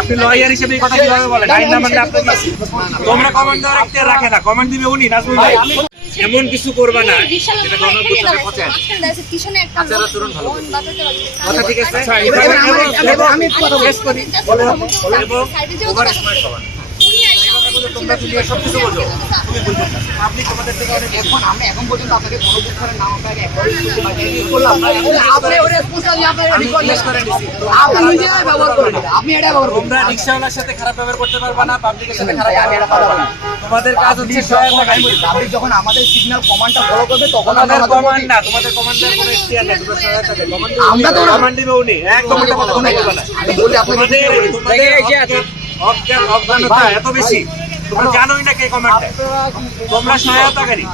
আপনি লয়ার হিসেবে এই কথা কিভাবে বলেন? আইন না মানলে আপনাকে তোমরা কমান্ড দেওয়ার এখতিয়ার রাখে না, কমান্ড দিবে উনি নাজমুল ভাই। এমন কিছু করবা না যেটা গণঅভ্যুত্থানের পথে আসে। আচার আচরণ ভালো কথা, ঠিক আছে? আমি কথা শেষ করি এবং ওভার স্মার্ট হওয়া না। তোমরা দুনিয়া সবকিছু বোঝো, তুমি বুঝতে পারছো। আপনি তোমাদের থেকে অনেক এখন আমরা এখন পর্যন্ত আপনাকে গণঅভ্যুত্থানের নাম আপনাকে করলাম না, আপনি ওরে স্পেশালি আপনারা রিকোয়েস্ট করে নিছি, আপনি নিজে ব্যবহার করেন, আপনি এটা ব্যবহার করেন। তোমরা রিকশাওয়ালার সাথে খারাপ ব্যবহার করতে পারবা না, পাবলিকের সাথে খারাপ ব্যবহার করতে পারবা না। তোমাদের কাজ হচ্ছে সহায়তা করা। পাবলিক যখন আমাদের সিগন্যাল কমান্ডটা ফলো করবে তখন আমাদের কমান্ড না, তোমাদের কমান্ডের কোনো এখতিয়ার নেই, তোমরা সহায়তা দেবে। আমরা তো কমান্ড দিবে উনি, একদম এটা কথা বলতে না। আমি বলি আপনাদের অজ্ঞানতা এত বেশি, তোমরা জানোই না কে কমান্ড দেয়। তোমরা সহায়তাকারী,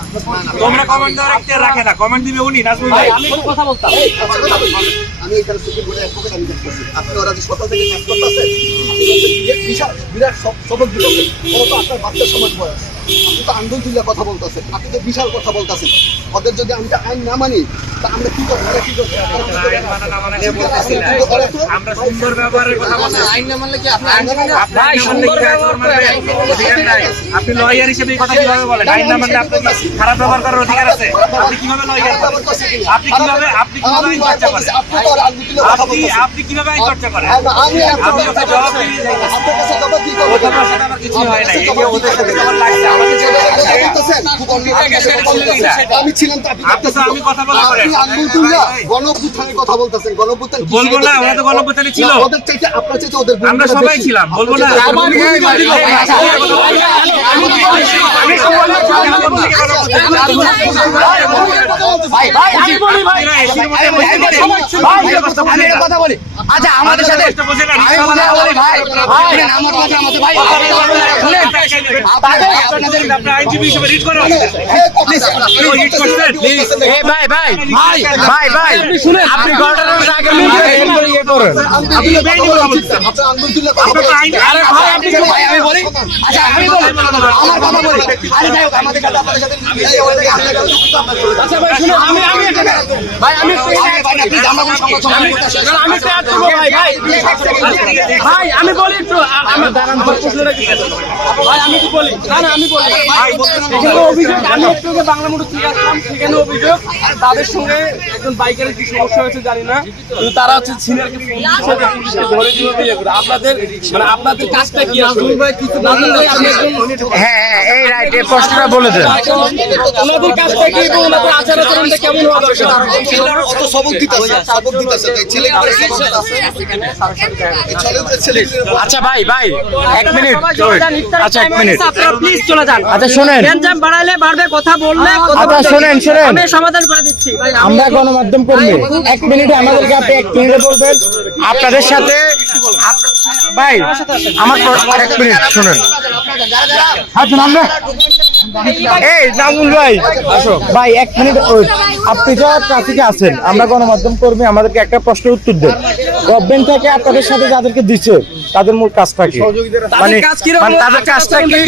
তোমরা কমান্ড দেওয়ার এখতিয়ার রাখে না, কমান্ড দিবে উনি নাজমুল ভাই। আমি কথা বলতাম, আমি এখানে সুপ্রিম কোর্টে অ্যাডভোকেট, আমি দেখতেছি আপনি ওরা যে সকাল থেকে কাজ করতেছেন, বিশাল বিরাট সবক দিলেন, ওরা তো আপনার বাচ্চার সমাজ বয়স, আপনি তো আন্দোলন তুলে কথা বলতেছেন, আপনি তো বিশাল কথা বলতেছেন। ওদের যদি আমরা আইন না মানি তা আমরা কি করবো? আমরা সুন্দর ব্যবহারের কথা বলছি। আইন না মানলে কি আপনি লয়ার হিসেবে এই কথা কিভাবে বলেন? আইন না মানলে আপনাকে খারাপ ব্যবহার করার অধিকার আছে? আপনি কিভাবে লয়ার করেন? আপনি কিভাবে আইন চর্চা করেন? আপনি কিভাবে আইন চর্চা করেন? আপনি ওকে জবাব দিয়ে আপনার সাথে আমার কিছু হয় না, এই যে ওদের সাথে আমার লাগছে, আমি ছিলাম তো, আমি কথা বলা করেন গণঅভ্যুত্থানের কথা বলতেছেন, গণঅভ্যুত্থান বলবো না, ওরা তো গণঅভ্যুত্থানে ছিল, ওদের চাইতে আপনার চাইতে ওদের আমরা সবাই ছিলাম, বলবো না। কথা বলি, আচ্ছা আমাদের সাথে আইনজীবী হিসেবে রিট করা আপনি আমি বলি একটু, আমি আমি বলি, আমি বলি অভিযোগ, আমি একটু বাংলা মোটর থেকে আসলাম, সেখানে অভিযোগ তাদের সঙ্গে একজন বাইকারের কি সমস্যা হয়েছে জানি না, কিন্তু তারা হচ্ছে সিনিয়রকে ধরে দিবে। আপনাদের মানে আপনাদের কাজটা কি? হ্যাঁ এই রাইট, এই প্রশ্নটা বলে দেন। ওনাদের কাজটা কি এবং ওনাদের আচার আচরণটা কেমন হওয়া দরকার? আচ্ছা ভাই এক মিনিট, আচ্ছা এক মিনিট, আপনারা প্লিজ চলে যান। আচ্ছা শোনেন, গ্যাঞ্জাম বাড়াইলে বাড়বে, কথা বললে আচ্ছা শোনেন, আমি সমাধান করে দিচ্ছি। আমরা গণমাধ্যম কর্মী, এক মিনিটে আমাদেরকে আপনি এক মিনিটে বলবেন আপনাদের সাথে। ভাই আমার এক মিনিট শুনেন, এই নামুল ভাই আসো ভাই, এক মিনিট। আপনি তো ট্রাফিকে আছেন, আমরা গণমাধ্যম কর্মী, আমাদেরকে একটা প্রশ্নের উত্তর দেন। গভর্নমেন্ট থেকে আপনাদের সাথে যাদেরকে দিচ্ছে তাদের মূল কাজটা কি, মানে তাদের কাজটা কি,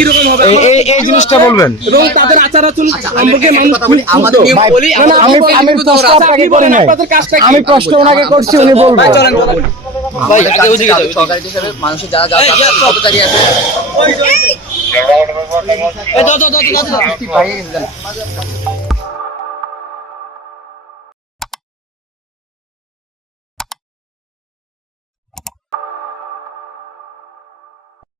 এই জিনিসটা বলবেন। এবং তাদের আচার আচরণ সম্পর্কে আমি প্রশ্ন আপনাকে করি নাই, আমি প্রশ্ন ওনাকে করছি, উনি বলবেন। মানুষের যারা আছে